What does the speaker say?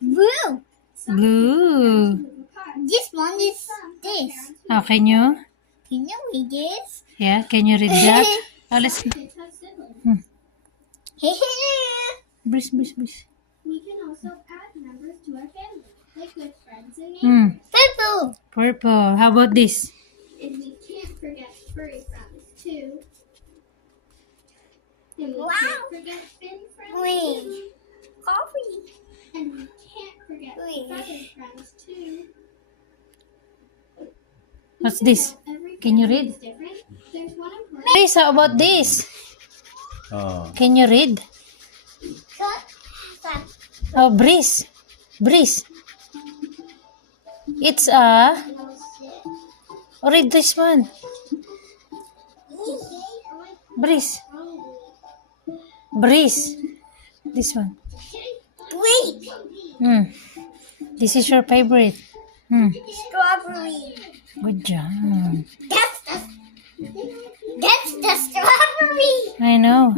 Blue. Blue. This one is this. Oh, can you? Can you read this? Yeah, can you read that? Oh, let's... Breeze. We can also add members to our family, like good friends and neighbors. Purple. Purple. How about this? And we can't forget furry friends too. And we Wow. can't forget fin friends Green. too. Coffee. And we can't forget Green. feather friends too. What's this? Every Can you family read? is different. There's one important Breeze, how about this? Oh. Can you read? Oh, Breeze. It's a... Oh, read this one. Breeze. This one. Grape. This is your favorite. Strawberry. Good job. That's the strawberry. I know.